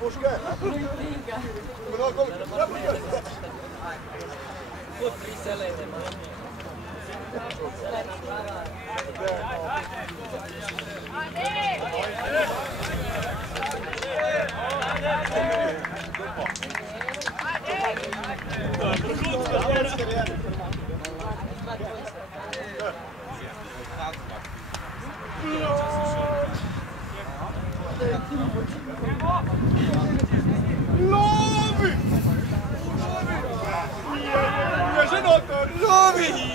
Puške! Kod tri selene, selena prava. Lovi! Lovi!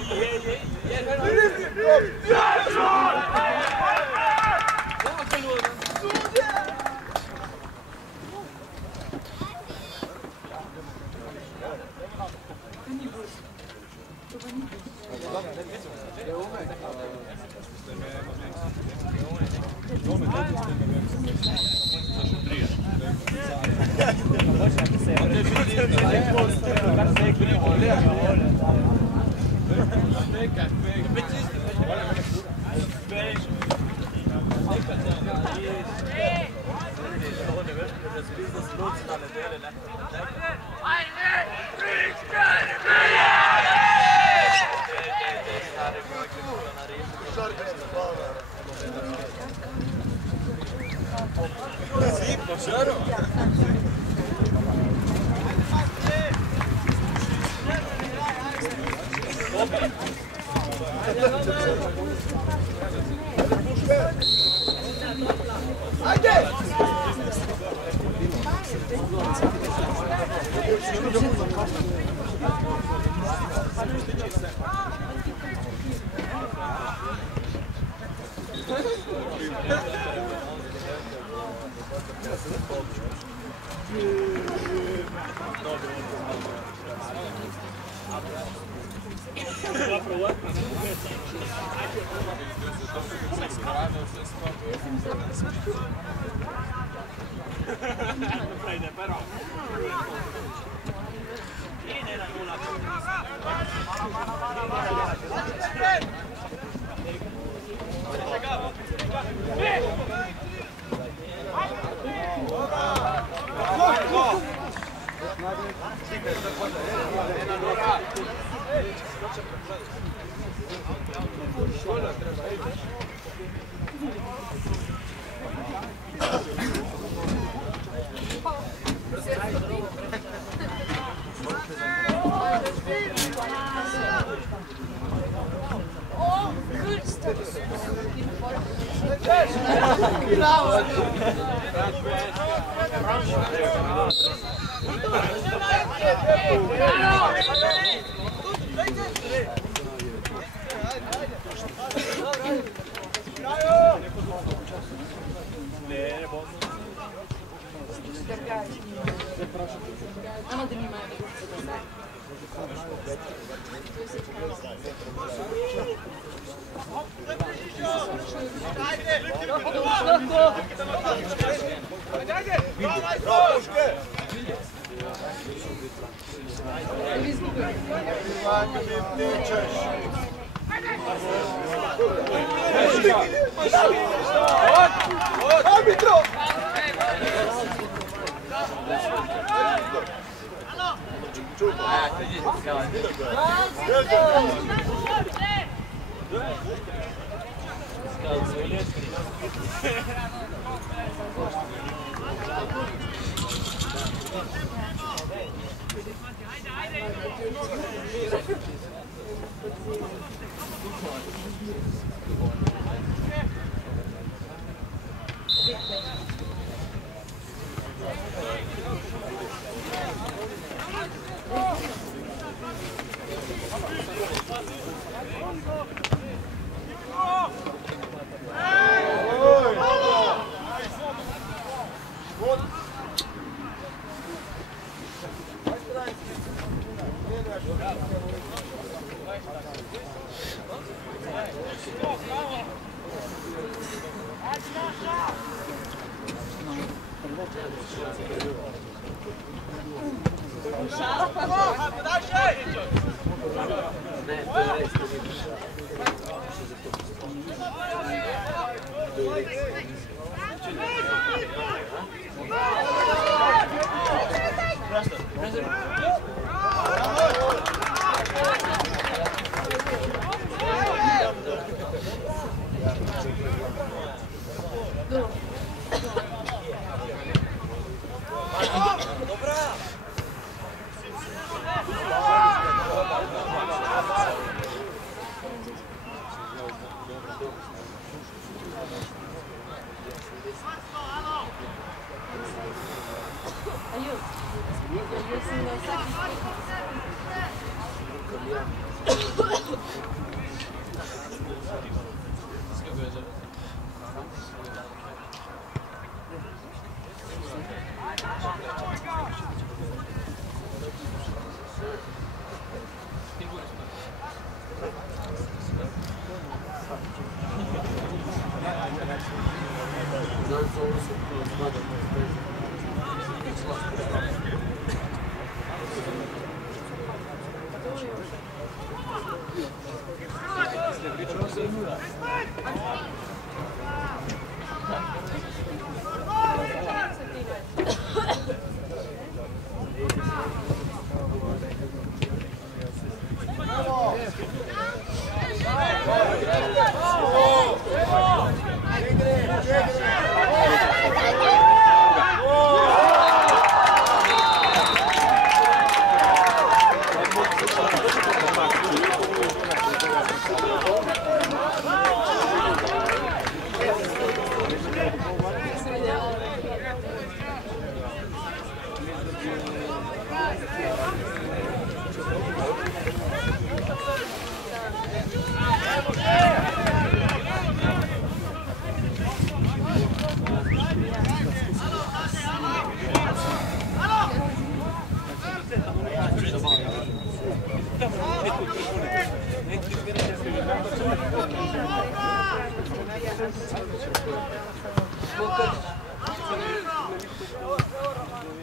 Arbitro!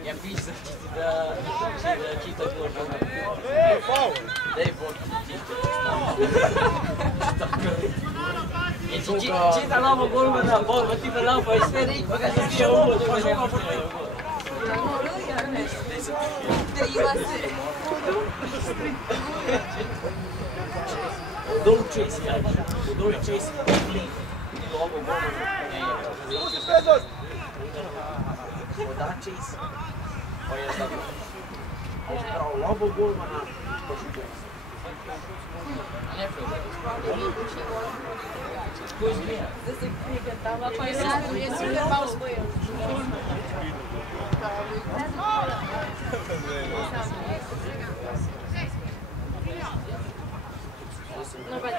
Ja pisam ti da čita gol. Daj Bog ti čita. Čita lavo golmana, Bog ti pa lavo pa sve rik, pa ga se ti ovo to ne može. Don't chase it. Don't chase it. Ovo golmana. Da chase. Pa je sad. Pravo lavo golmana. Ne problem. Koji zmija? Da se prikatava, pa je sad super malo spojio. No but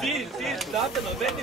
Ti, Tatano, meni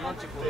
non ci può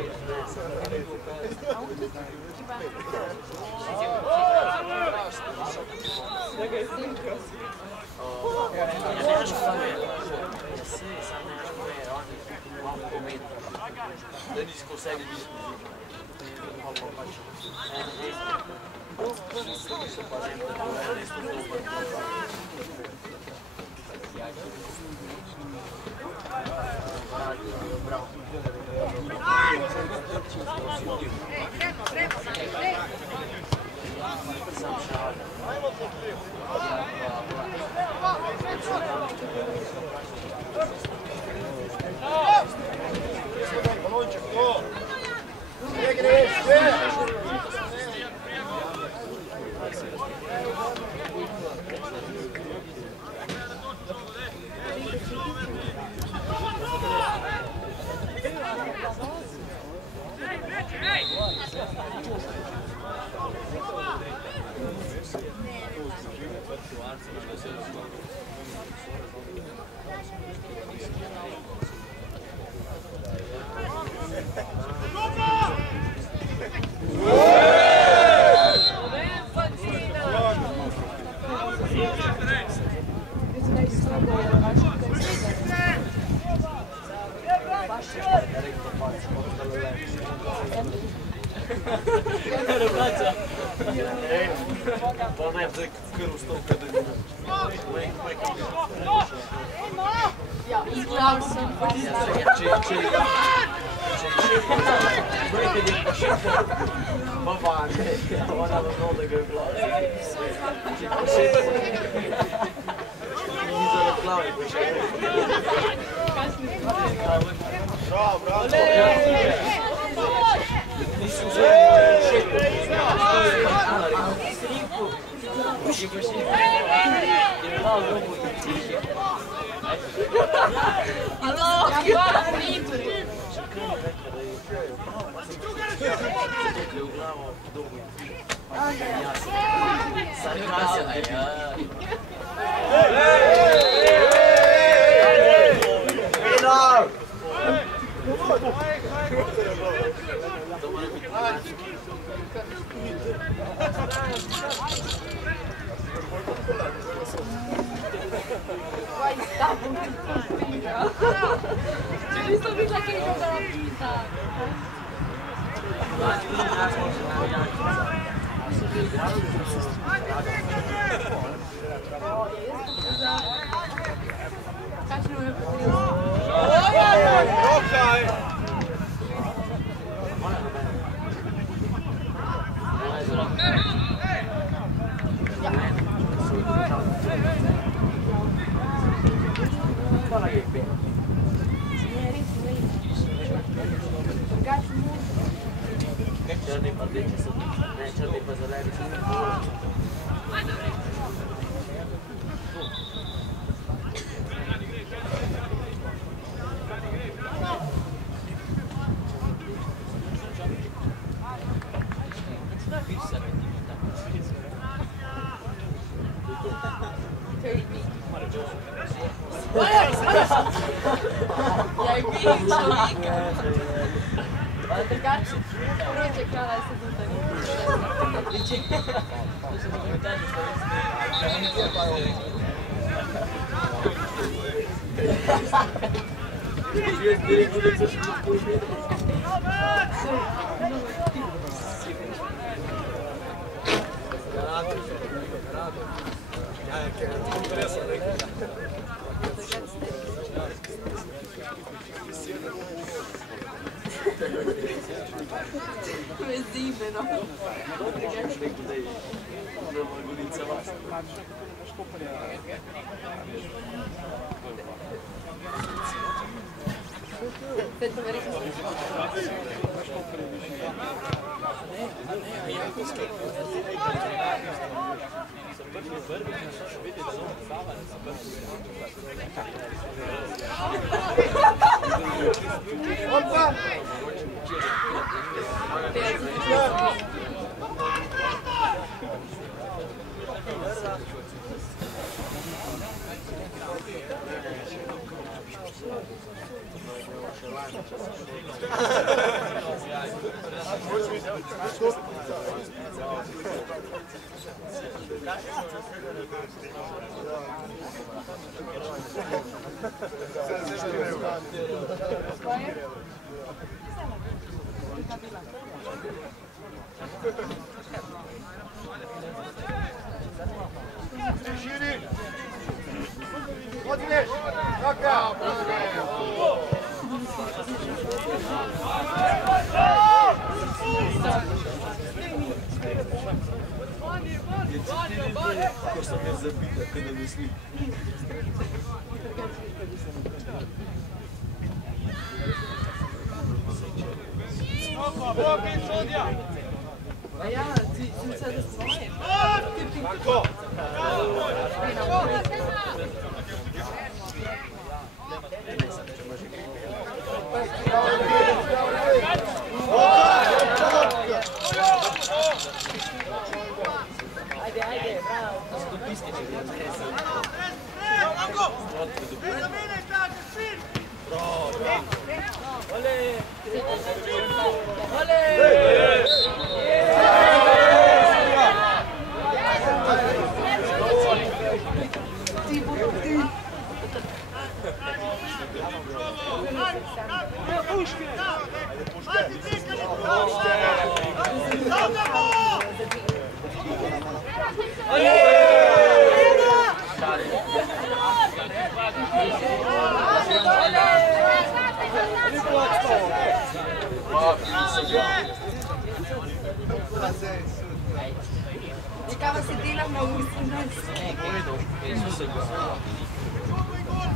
Ciekawa se dela na ulici.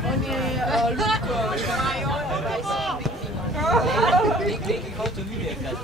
On je Luke Neki hotel nije kad.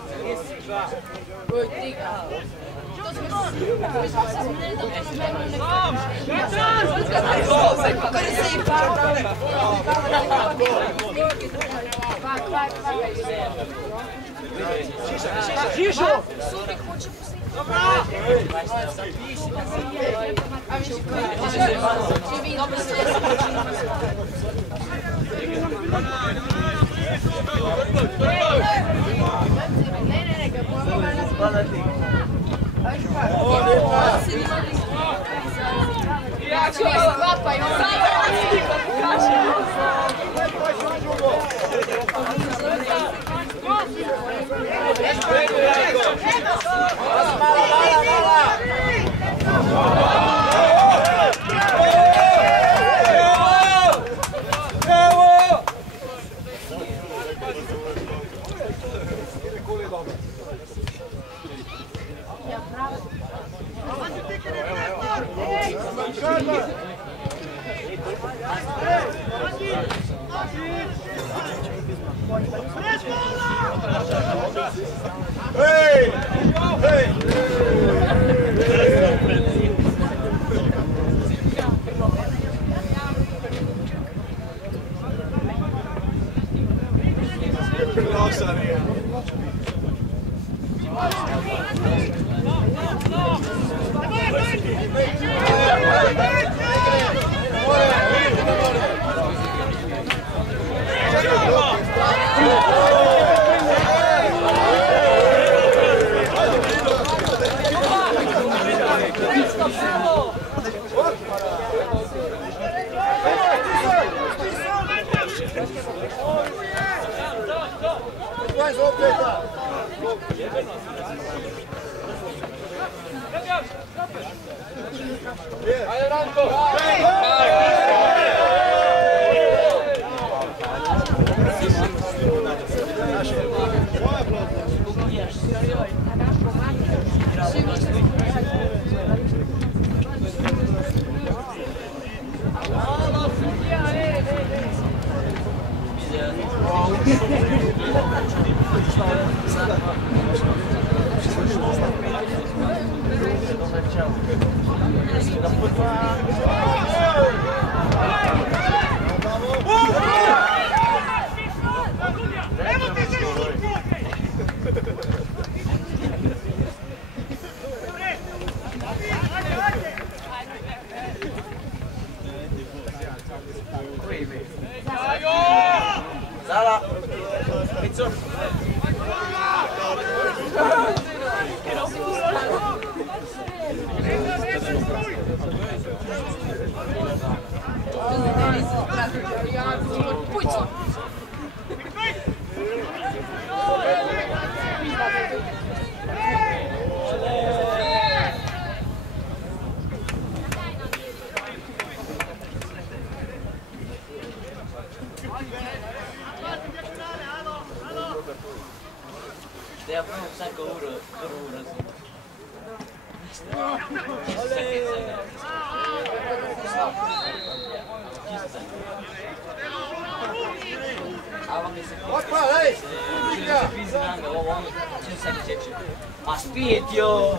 Zala! Ma spitio!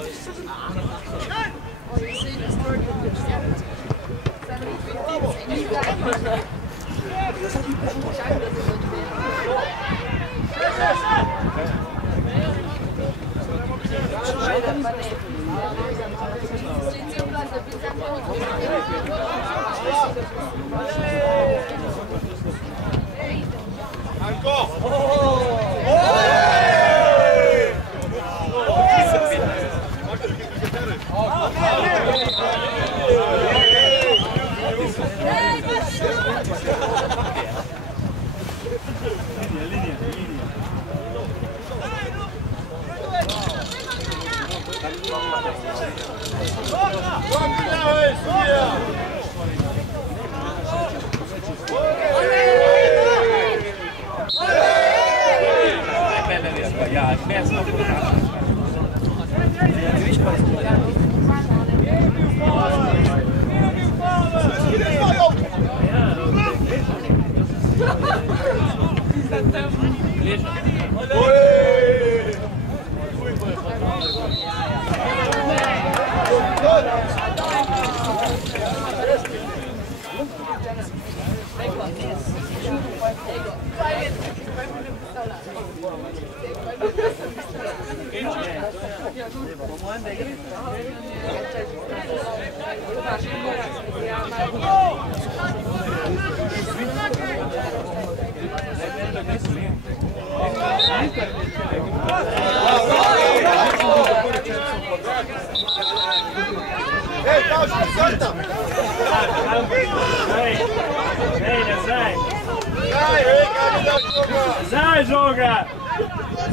Zaj joga!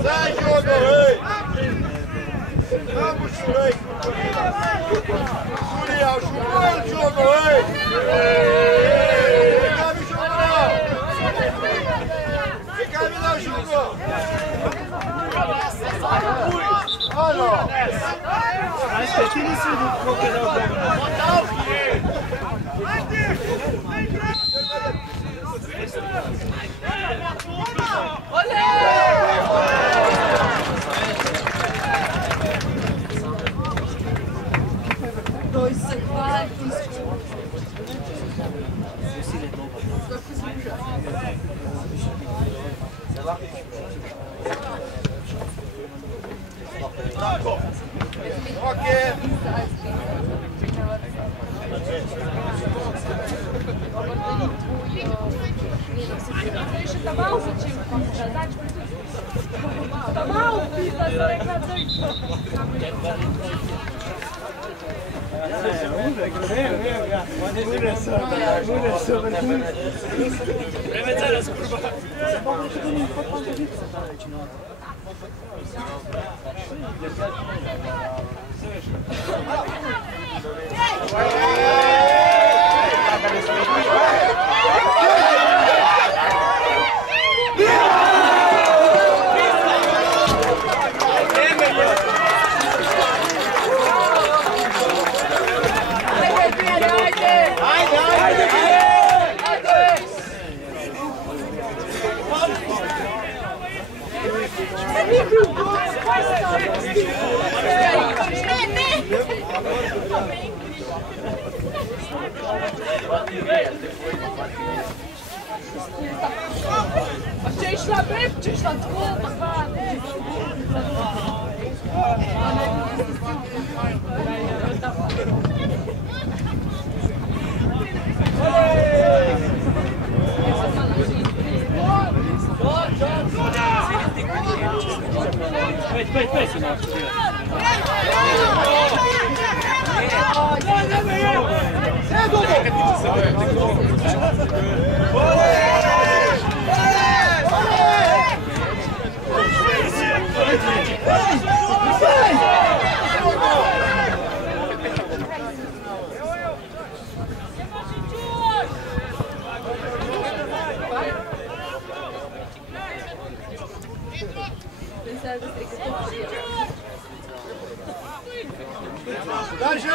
Zaj joga, ei! Vamos, ei! Julião, jogou ele jogo, ei! Vem cá, me joga não! Vem cá, me dá o jogo! Olha! Acho que aqui não se vou pegar o jogo. Dois sapatos. Ok! Acești la drept, ești la drept, Daži!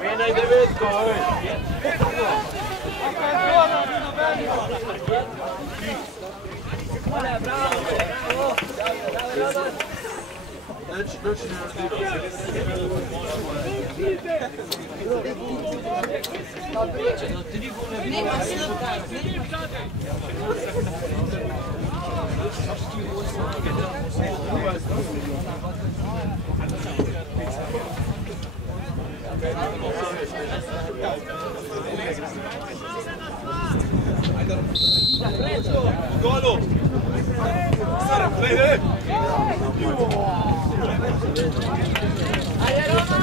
Menaj devetko, oj. Golo! Stara, gledaj! Ajde, Roman!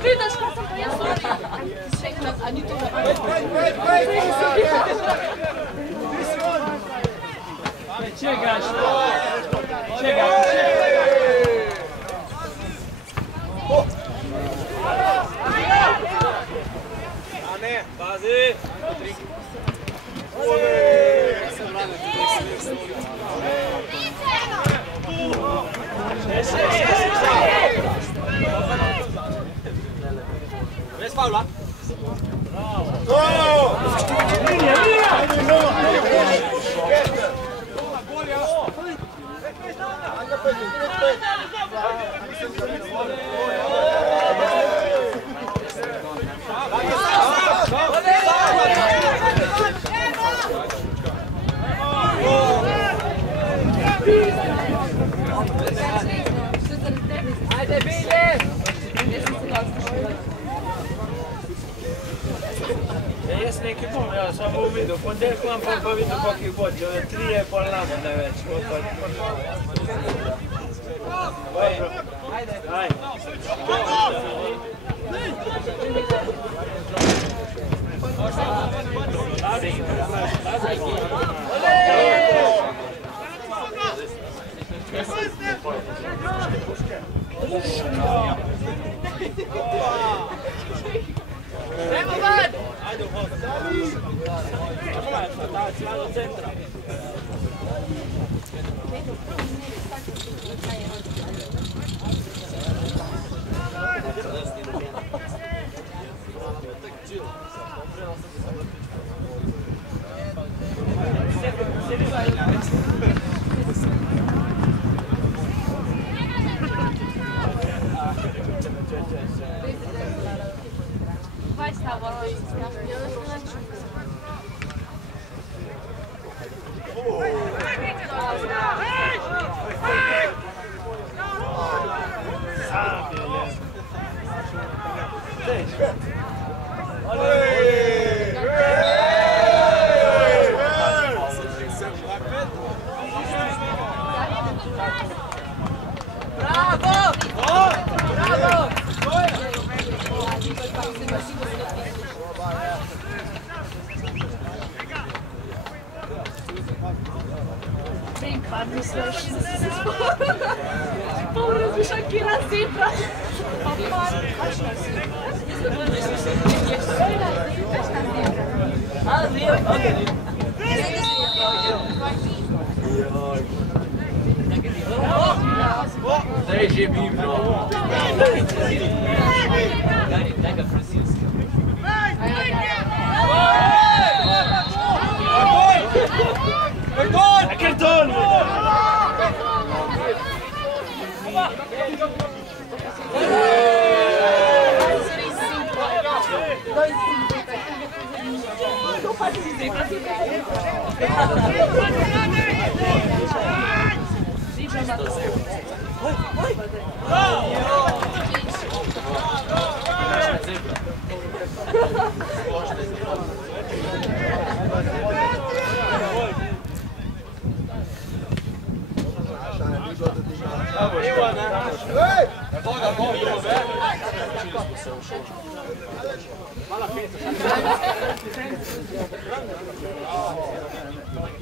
Vidas, passam pra ela. A Nito Chega, chega. Ane, bazi. Vezi faula? Ajde, Bile! Jaz nekaj bom, ja, samo videl, ponedeljek imam pa videl, koliko jih bo, če 3 je pol lama največ. Ajde. Nemo van! Ajde, centra. Vai estar agora aí. Brincadeira, isso é porra, deixa aqui na cifra.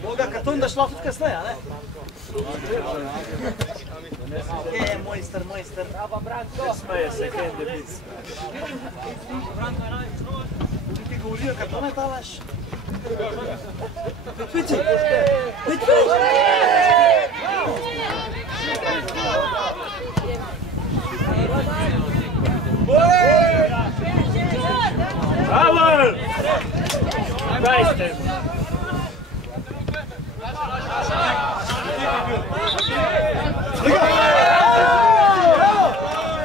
Boga, karton da šla fut kasneje, a ne? Je, mojster. Bravo, Branko. Smeje se, kaj ne biti. Ti govorijo, kartone dalaš? Piti! Bravo! Dajte!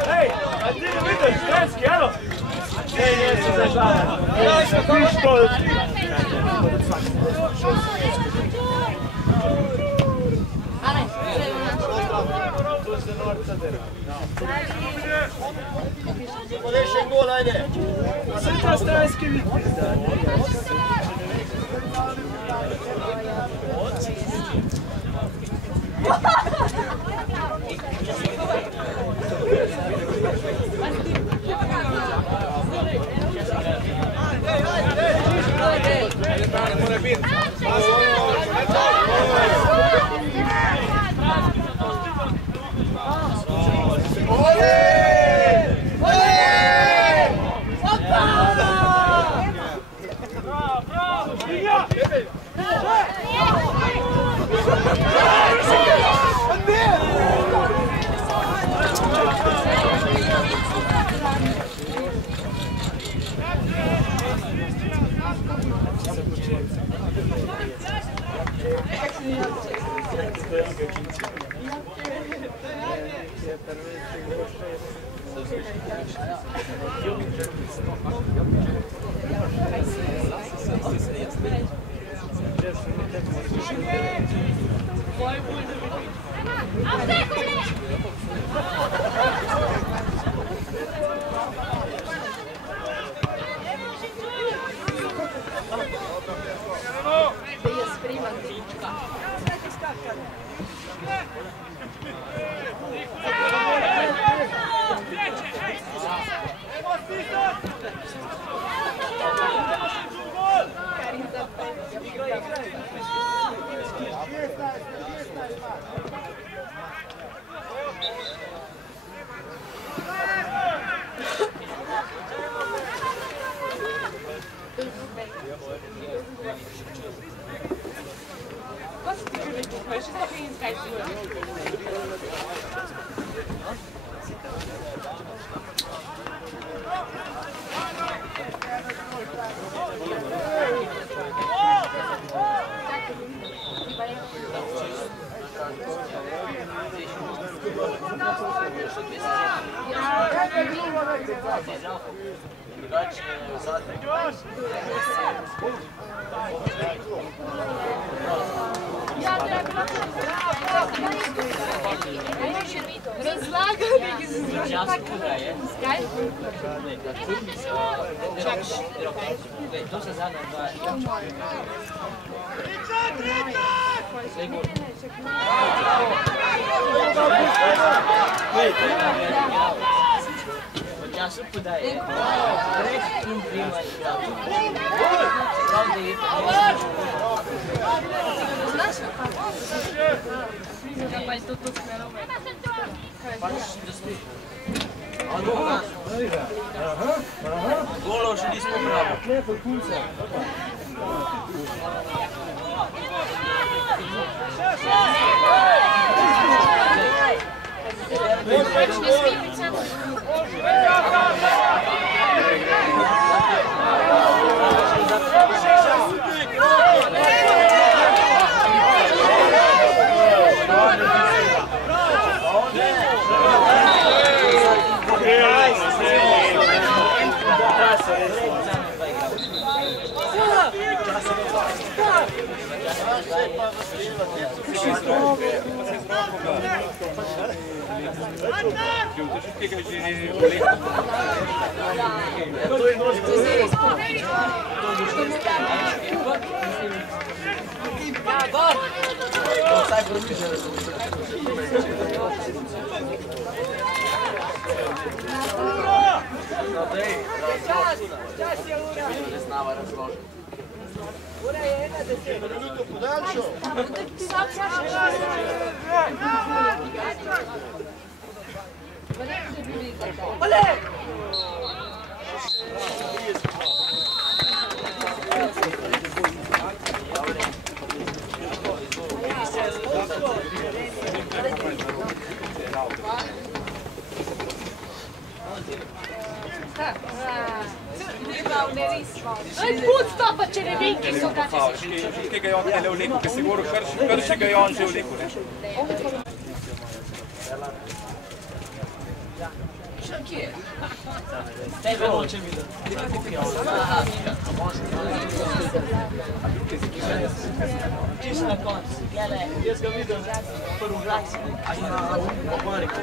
Hej, a ti ne vidiš, Kranjski, evo! Hej, nije se zažava. Ti što? Tu se norca dera. Podešen gol, ajde! Sve strajski vitez, da. Golo še nismo bravo. Minuto podaljšal. Pusto pa če ne vem, ki so ga Že ga je on tele vlekel, ker si govoril, krši ga je on že vlekel. Tebe hoče videti. Čisto na koncu. Jaz ga vidim prvi vlak. Na Mariku.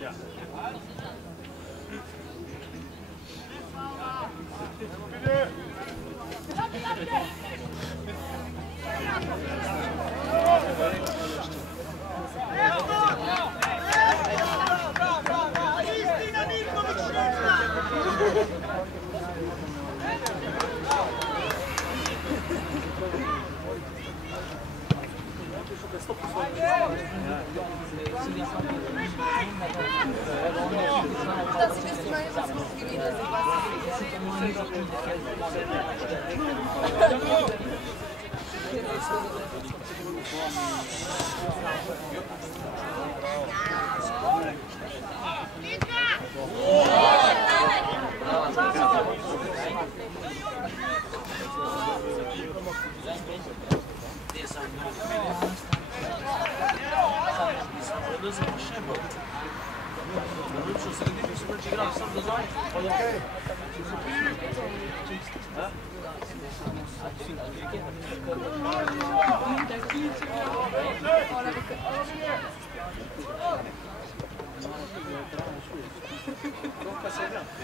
Ja.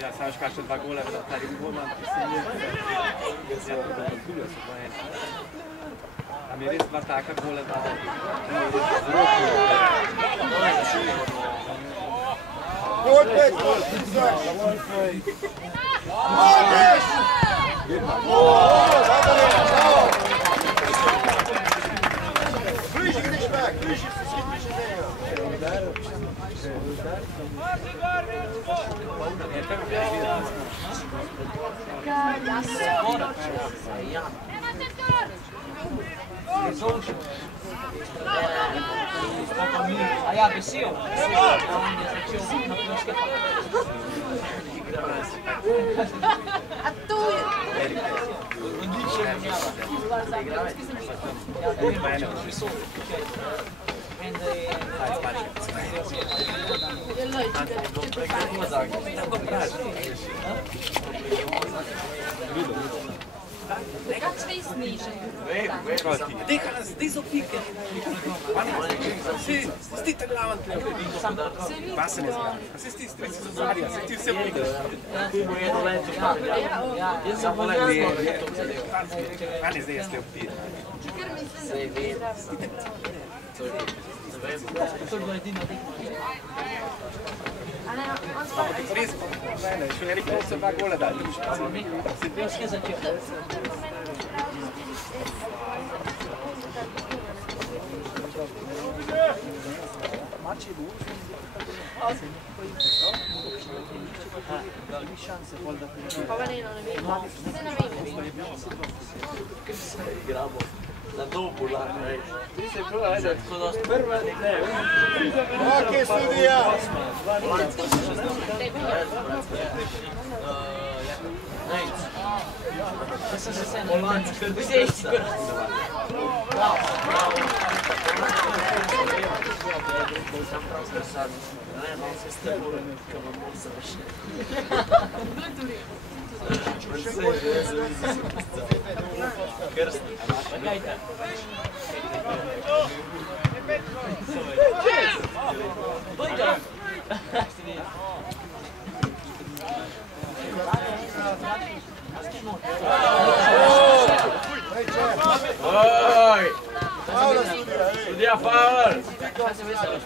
Ja, sam još kaže 2 gola, da taj golman a mi je res 2 taka gola da Gol, pet, gol, Možeš! Bliži ideš mak, bliži se skipiš od njega. A ja bi sio. A tu je. Kako svi snižaju? Zdaj so pike. Sti te glavan tle. Pa se ne zna. Se sti strici za zadnja, se ti vse vidiš. Ti mu jedno leto. Ja sam volim Ani zdaj jeste opet. se vidi. To je bilo edino tekmo. Res, ne, še ne rekel, da se 2 gola dali. Jaz je začel. Pa ne, ne vem. Se ne vem. Igramo na dobu, lahko reči. Ti se ajde. Prva, ne, Ok, studija! Jaz sem se vse na lanci, ker bi se išči krst. Sam prav skrsam. Ne, malo se strbujem, kad vam bol završen. Krst. Čekajte. Dojde. Oj! Paula studija, ej! Studija faul! Kaj se veselo?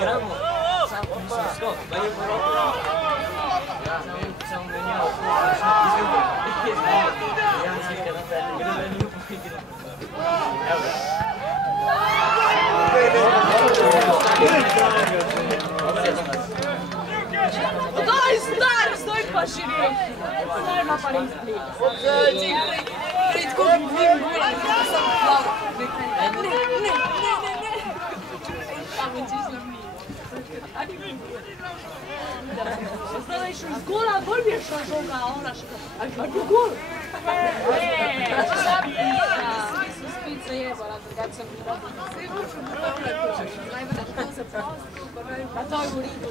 Gramo, samo skok, pa je samo menjao. Daj, star, stoj pa širi. Star na pa nis play. Pred kogim njim gola, sam plava. Ne. Tamo čisto mi. Zdaj išel iz gola, bolj mi je šla žoga, a ona šla. A šla tu gol. Svi su spit zajebala, drugače sam bila. Pa to je u ridu.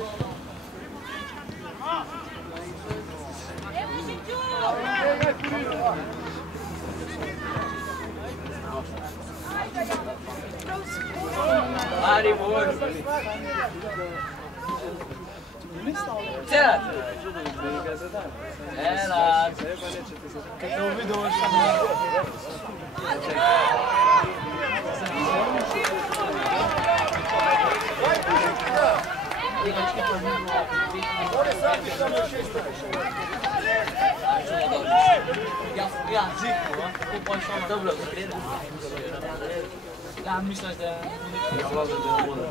Maribor! Cerat! Ela! Kad te uvidio ovo što mi Ode sad ti samo 6. Ja, zikno, ko pa še ono dobro zagleda. Ja, misliš, da... Ja, vlada, da ne bude.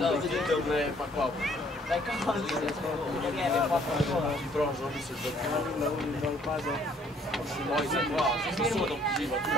Da, vidite, ne, pa kao. Daj, kao li se, ne, pa kao. Prožno, misliš, da je kao. Oj, za dva, što su odom živati.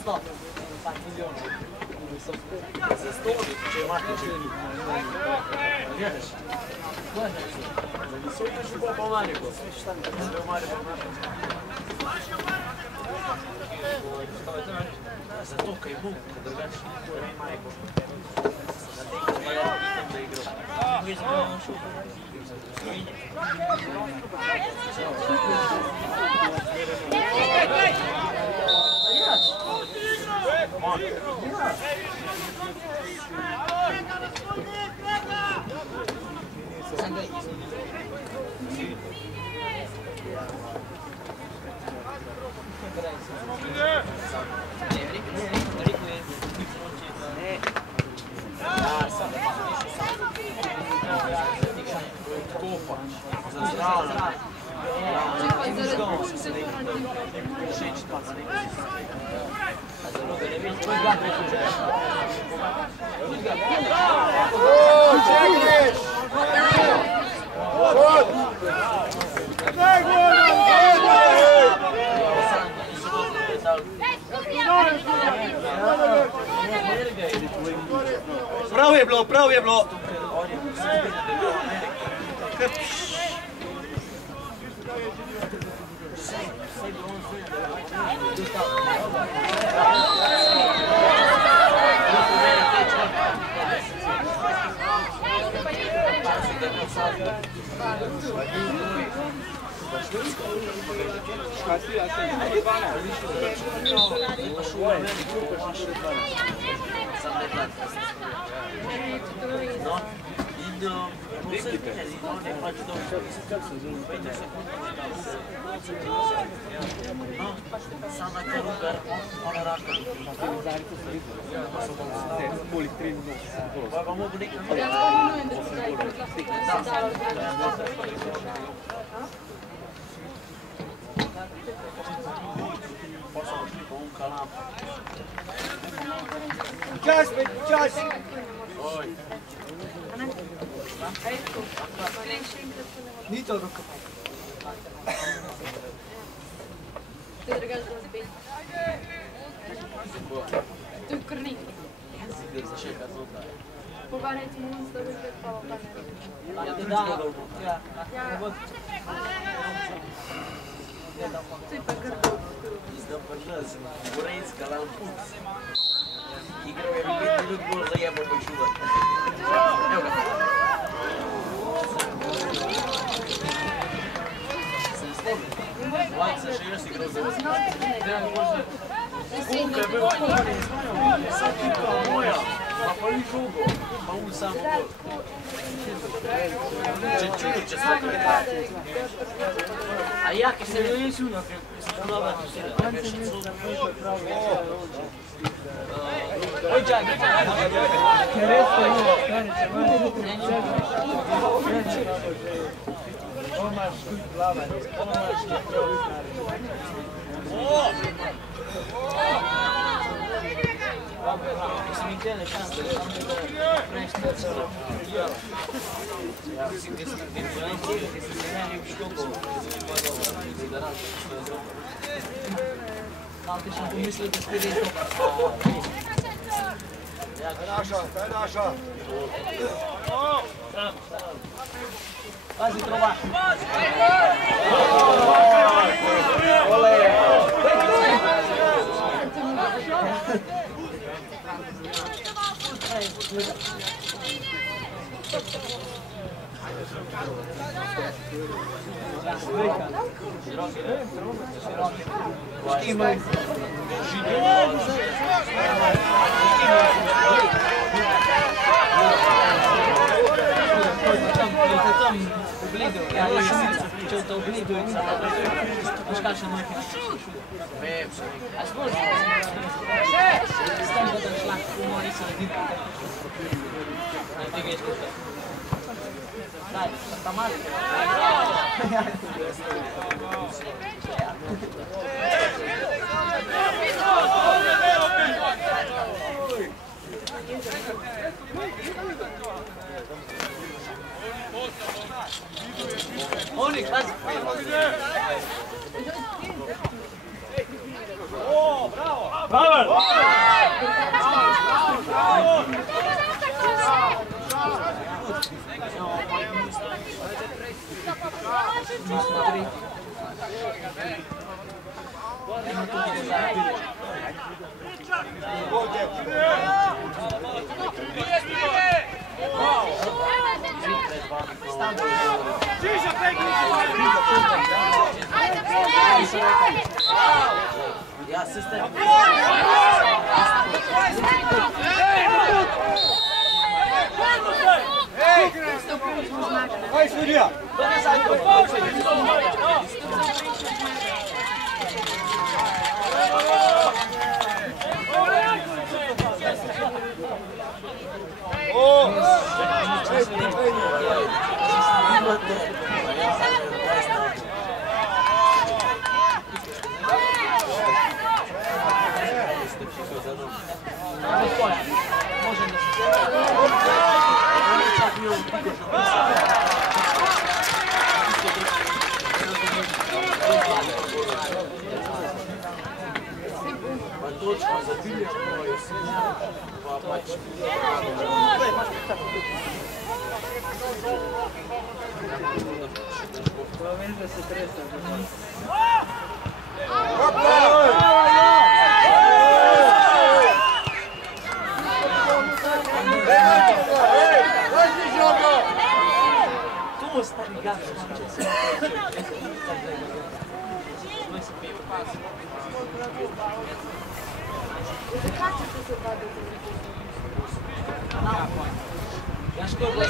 Stop. 5 milioni. Se stoli, če imaš nekaj. Gledaš? Gledaš? Sotno še pa Maribor. Sve u Maribor napraviti. Zato kaj Bog, drugače to ne Maribor. Zato kaj Bog da igrao. Uvijek smo ono šupo. Prav je bilo. Sama Karuga, ona raka. Bolih 3 minuta. Pa mogu nekako... Ja spomenujem da se daj kroz Čas, čas! Oj. Ni to roka. Ti drugač da zbiti. Tu je krnik. Pogovarjajte mu s tobой, kad pa opanere. Tu je pa grdo. Izdam pa železim. Gorejska Lampuc. Igrao je 5 minut gol za jebom koji čuvat. Evo ga. Lajca še još igrao za vas. Kuka je bilo pogledaj, sad ti kao moja, pa li drugo, pa on samo gol. Čuči će sve to je. A ja kad se ne nisu na probati u sile, da veš i cuda. Oj, džaj, Mislim, mi tele šanse, nešto od sada. Mislim, gdje sam se meni u škopu, da radim što je dobro. Malo ti sam pomislio da ste vi dobro. Naša, to je naša. Pazi, trova. Dai, sta male. Onyx, vas. O, bravo! Bravo! Ja, sister. Vai, Surya! Tu sta ligado? Ja škoda,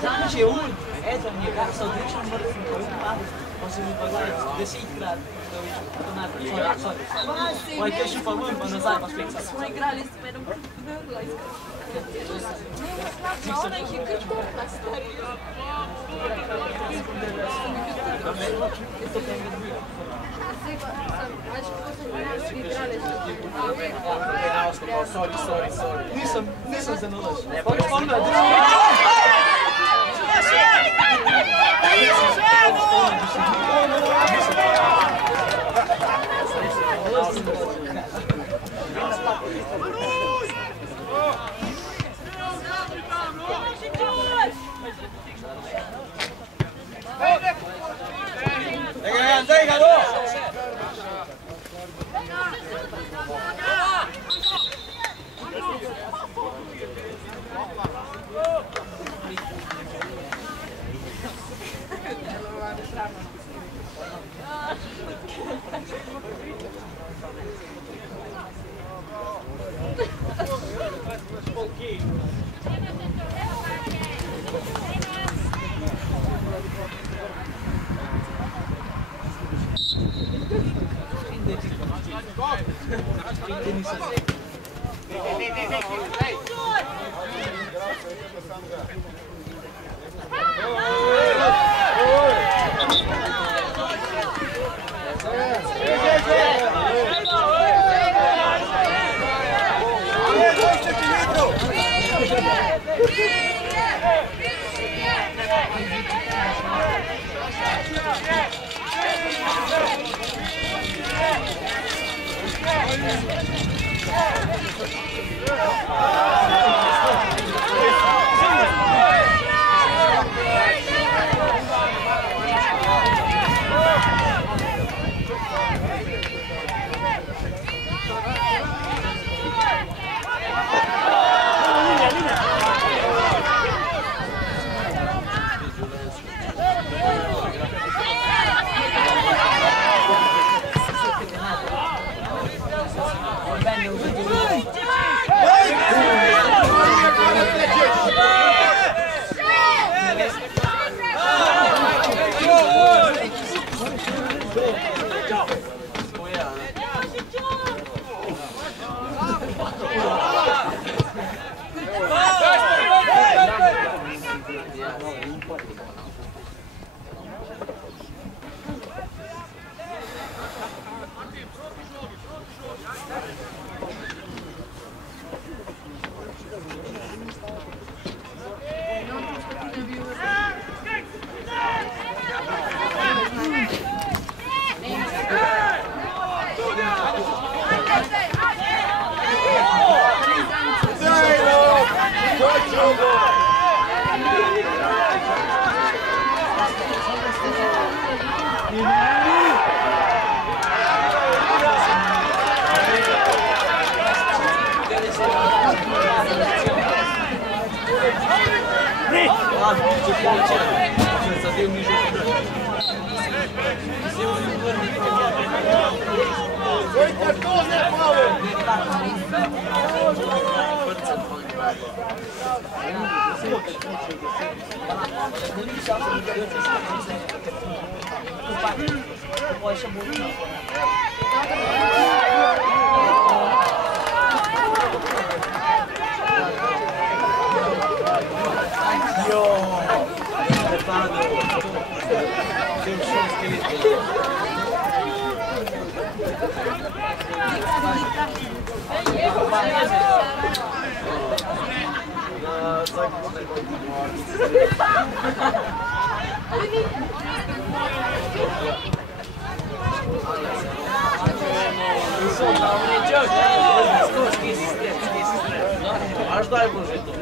znaš je un, eto njega, sa odličnom mrtvim kojim padu, on se mi pogledaj 10krat, to napravi, sorry. Ovaj kešu pa mojim pa nazaj pa spet. Smo igrali s menom vrla na ona ih je krtopla starija. Nisam za nalaž. Koji karton je Pavel? Až daj Bože to.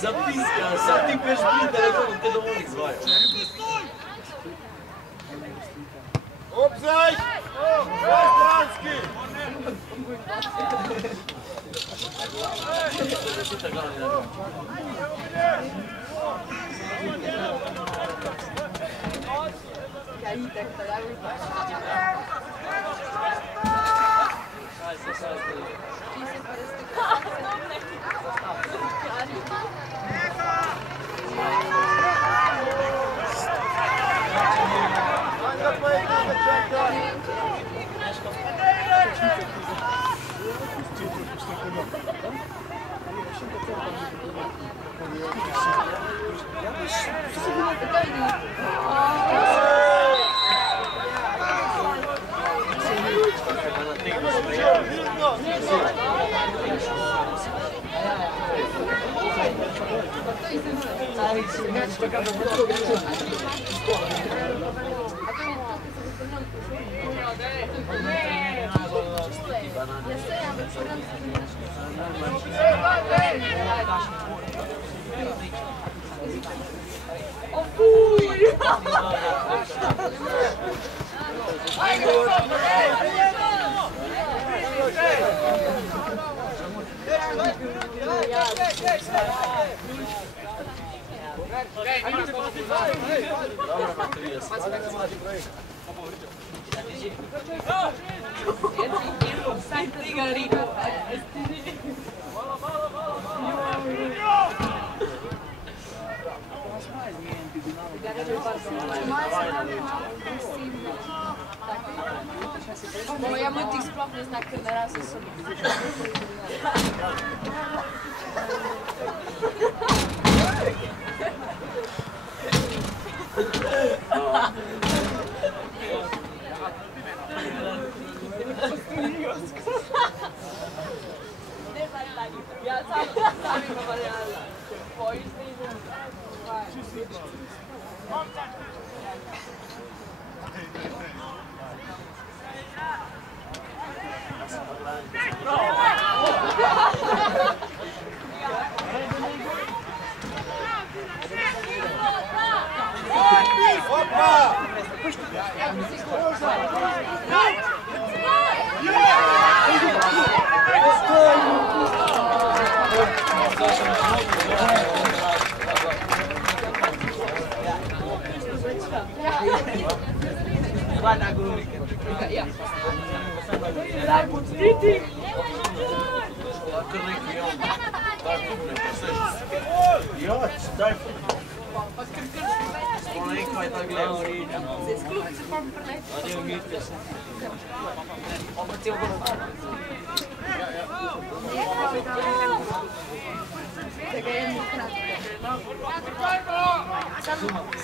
Zapiska, sad ti peš pri telefonu, te domovnik zvaja. Obzaj! Stranski! O fuj! Dobro, pa 30. Sai tega Rika. Moja mati sploh ne zna, ker ne raze so. Ja, sami pa valjala. Poi ja. Dai, puțiti! Spune că mai tag leu. Se sclup, se fac prlet. Adică minte.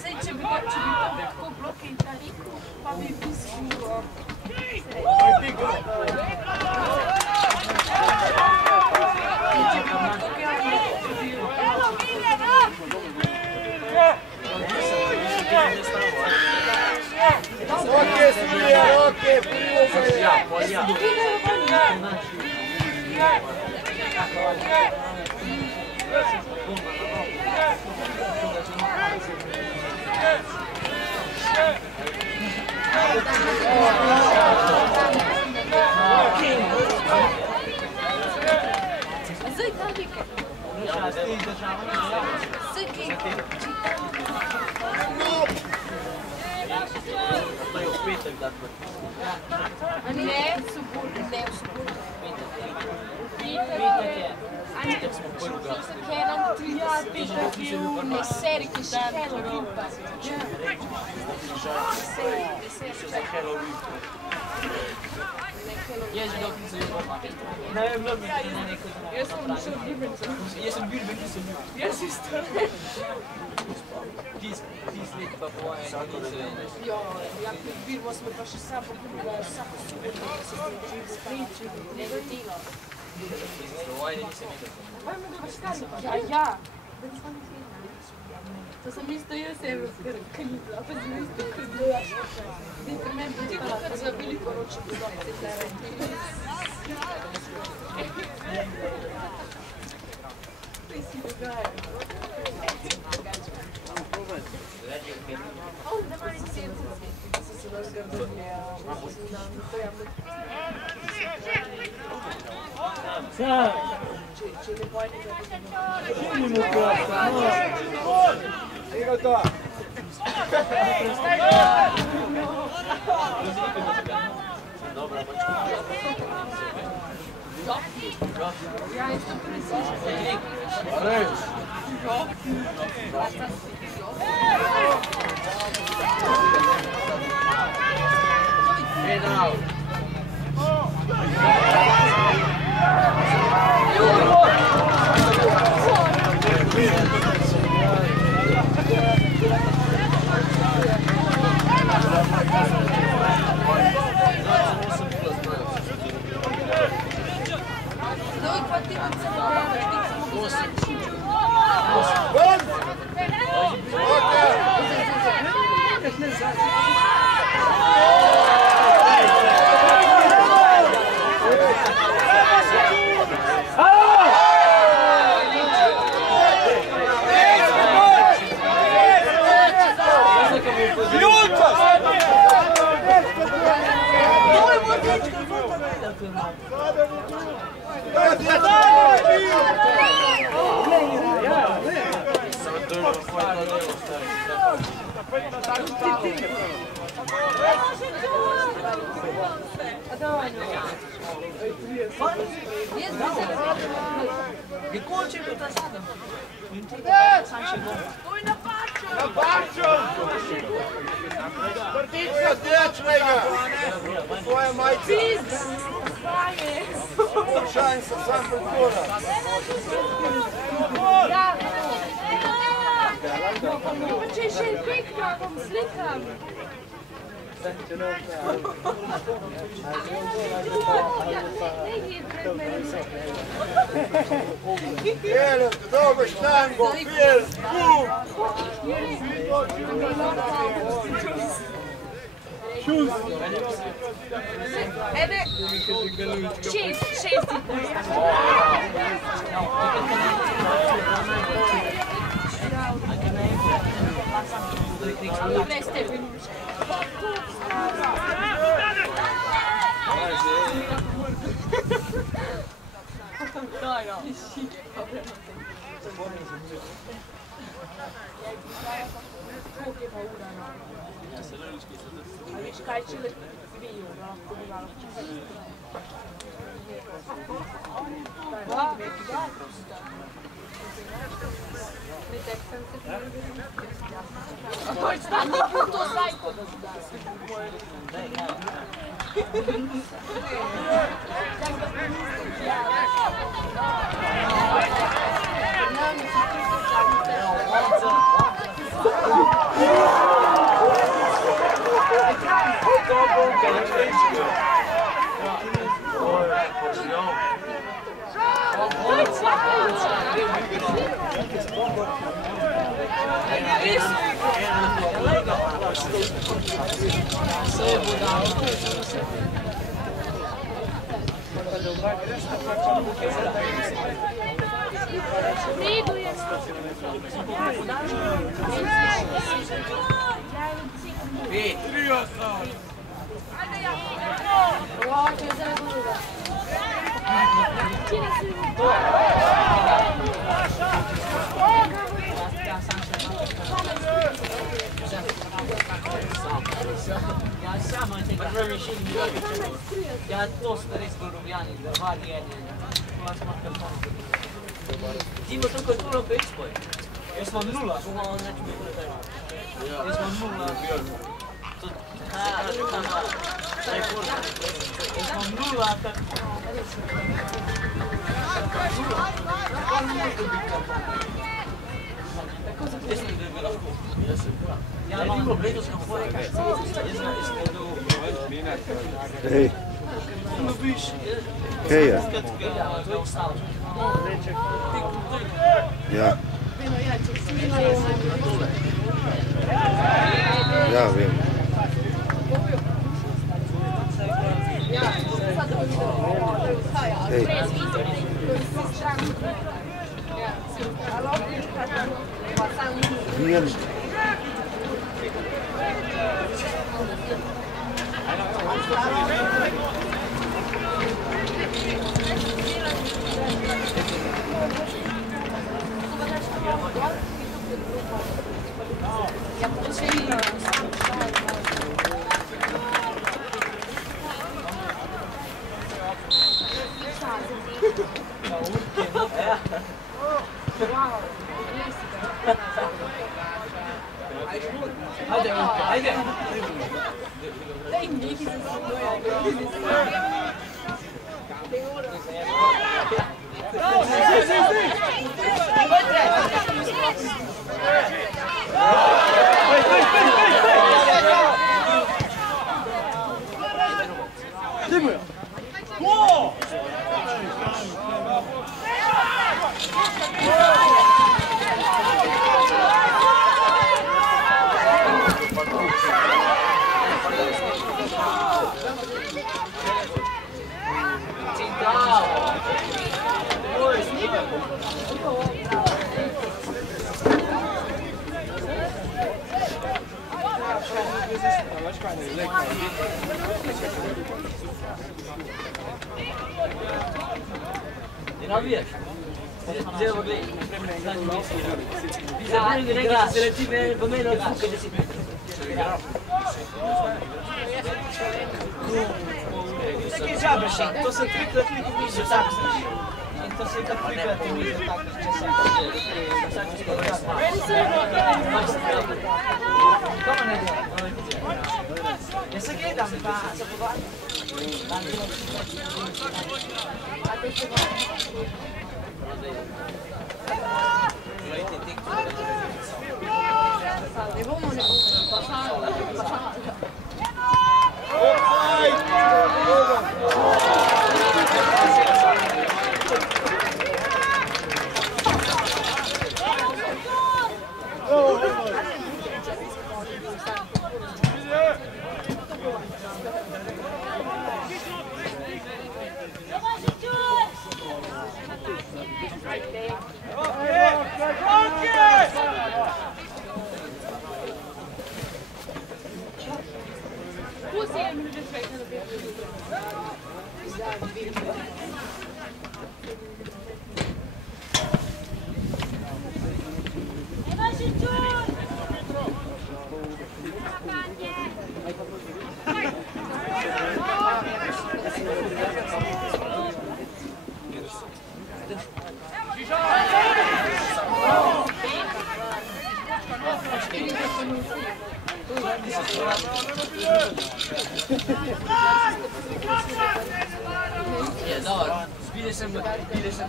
Se ce bi tako bloke in taliko, pa bi pisal. Okej, Silvija, okej, prilo se. Ja, polja. Zdaj talike. Seki. To je v petek, da bo. Ne, v soboto. Ne, v soboto. Petek je. Petek smo prvi gosti. Petek je v neseri, ki še Halloween pa. Še za Halloween. Je že dok nisem bil doma. Ne, je bilo mi na neko doma. Jaz sem šel v Ljubljanico. Jaz sem bil, nisem bil. Jaz isto. Tis let pa po mojem nič. Ja, vidimo smo pa še sam pogledali vsako soboto, da se ti spreči, ne do tega. Vojne nisem videl. Pa je mogla škali. Ja. To sem isto jaz, ker ni bila, pa sem isto, ker bila. Zdaj pri meni bi ti kar za veliko roče pozornice tle. Kaj si dogaja? Dobra, Ja isto presišam. Pedal. Noi partiamo Dai, Di colci per tasata. Stój na parciu! Na parciu! Partizia, dečlega! Tvoja majka! Pizda! Fajne! Šansa, sam pred gora! Da! Pa če še pikka, bom slikam! Jelen, dobro štango, pil, Ene, šest. Viš kaj će li viju, to zajko da Ja to ste res gorobljani, da var jedin. Ti imaš tako puno po ekspoj? Jaz imam 0. Jaz imam 0. Jaz imam 0, tako. Ja imam gledal sem hore, Hej. Kaj je? Ja. Ja, vem. Hej. Vijem. Ajde. Daj Miki za svoja. Navijaš? Zelo gledaj, zadnji mesti. Zapravo nekaj se leti po meni od fuka 10 metrov. Taki žabršek, to se trikrat liki bliže, tako se liši. In to se kad trikrat ti bliže, tako če se tako skoro jasno. Kako ne dela? Ja se gledam, pa se pogovarjam. Ne bomo, Je, dobro, bili sem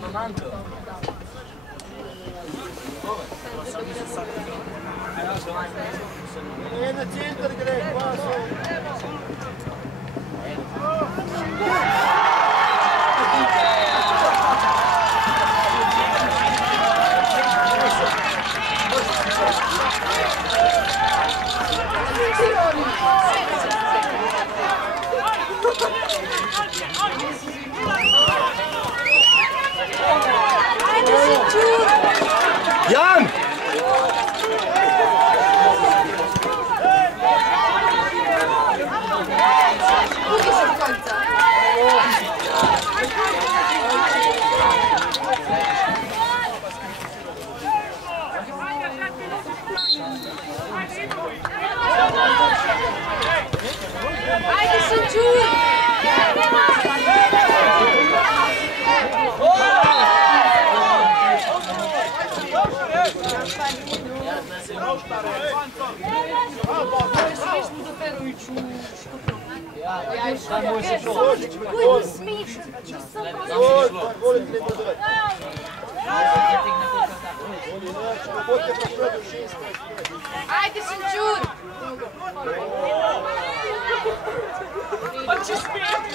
na manto. Ne na centar gre, pasov. Jan! Ajde se čuj! Koji smiješan, Volite li podavati? Budite prošli u 6. ajde se čuj! Pa će spijeti!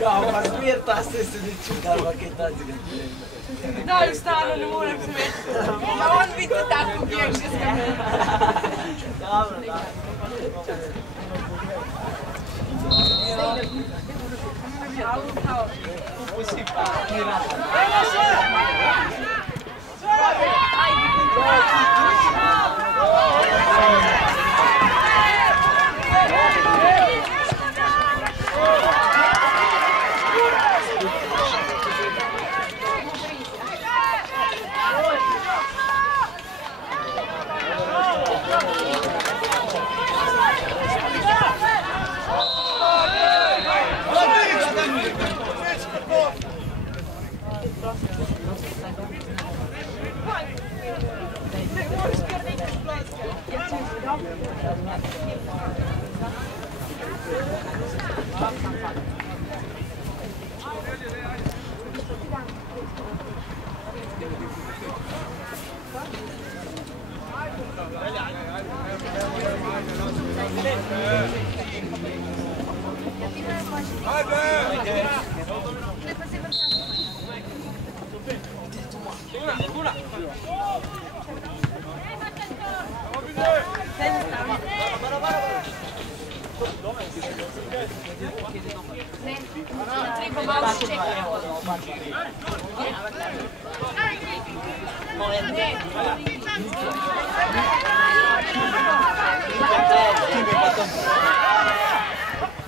Kao, pa smijeta se ne čuda, vaketaci ga treba. Daj stano, ne moram smeti. Ja on vidi tako bježe s kamera. Dobro, da. Pusti pa, ti rata.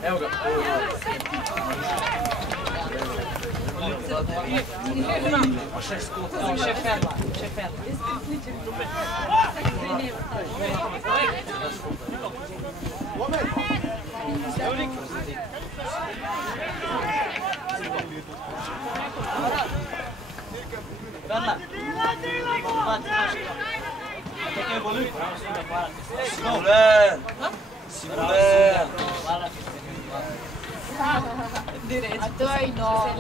Evo ga. Siguler! A to je no.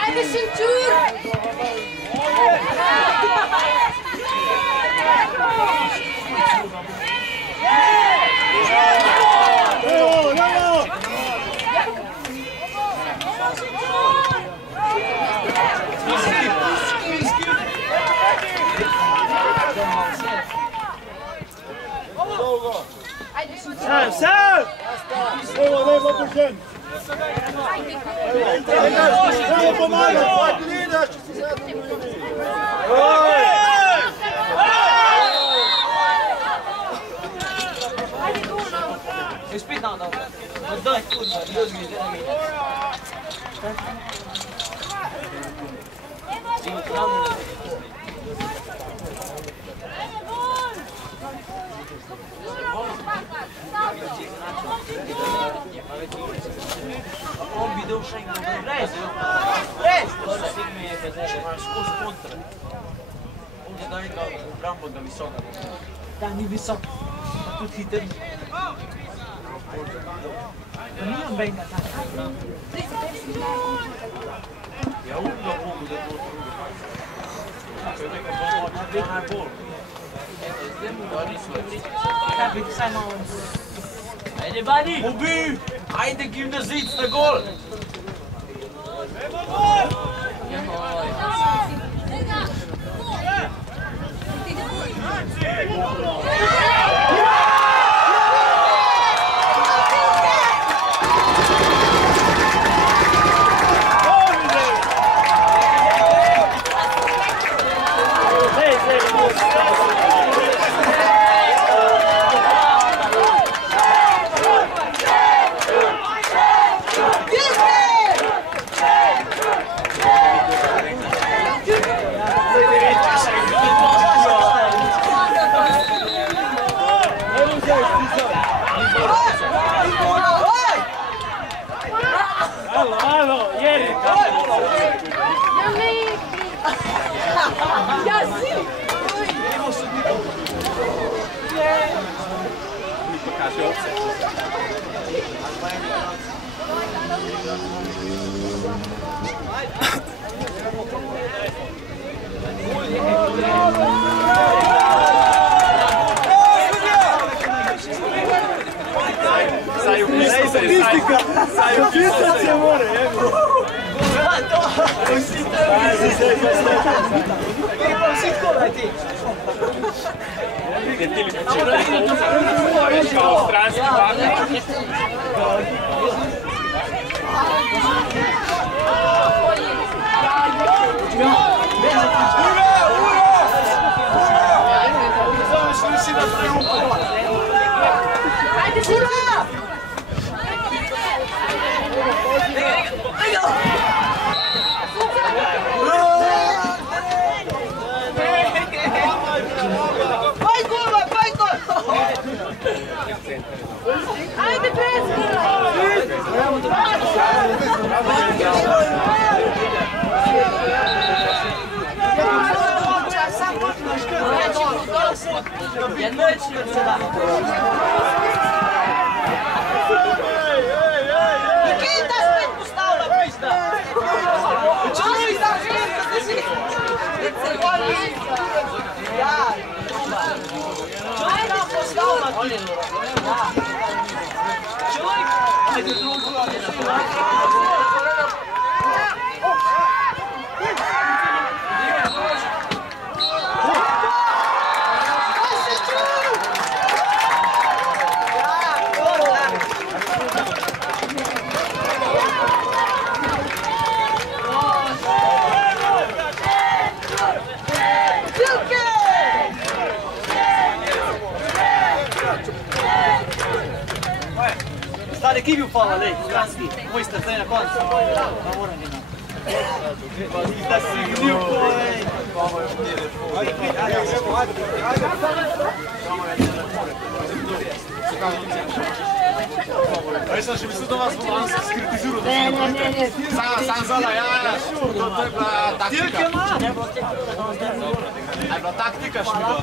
Ajde, Šinčur! Sam! Evo, pušen! Evo, pomagaj, hvala ti vidaš, će si sad Spit dan dan. Daj kurva, ljudski, daj mi. On bi došao i rez. Sigme je kad imaš skos kontra. Ovdje daj ga Rambo da visoka. Da, ni visok. Tu hiter. Da nijem benga tako. Ja uvijek mogu da to drugo. Ako je neka bola, ne onaj bol. Kaj bi saj malo... Ajde, Bani! Ubi! Ajde, gimnazic na gol! Alo, Jeri! Ja si! Mi pokaže offset. Statistika se more, evo! To! Kao stranski partner. Ajde, Nikita spet postavlja pizda! Čuj, da si! Čuj, da postavlja pizda! Čuj! Ajde, drugu! Stari, ki bi upala, lej, stranski, mojster, zdaj na koncu. Pa moram gledati. Da si gdje upala, lej. Aj sam še mislil, da vas bom vam se skritiziral. Ne. Sam zala, ja, to je bila taktika. A je bila taktika šmila.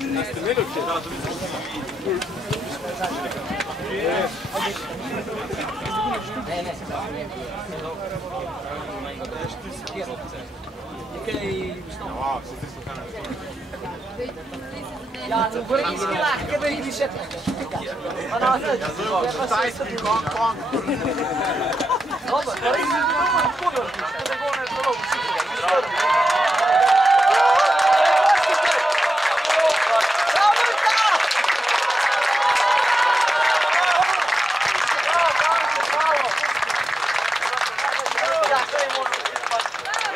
Niste imeli vče? Da, to Ja, nu vrei să mi lac, că vrei dișet. Ana, asta e tajski kon. Dobro, vrei să mi lac podor. Kada gone do lovu sigurno.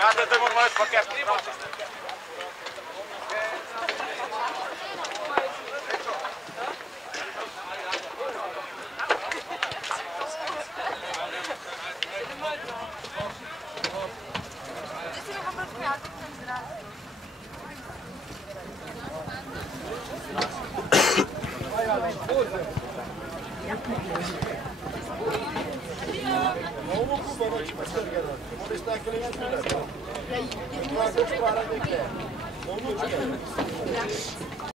Ja, te moram još paket. Ovo Kuba noći pa sve gledati. Možeš tako li jedan gledati? Kako stvar da je? Ovo noći gledati.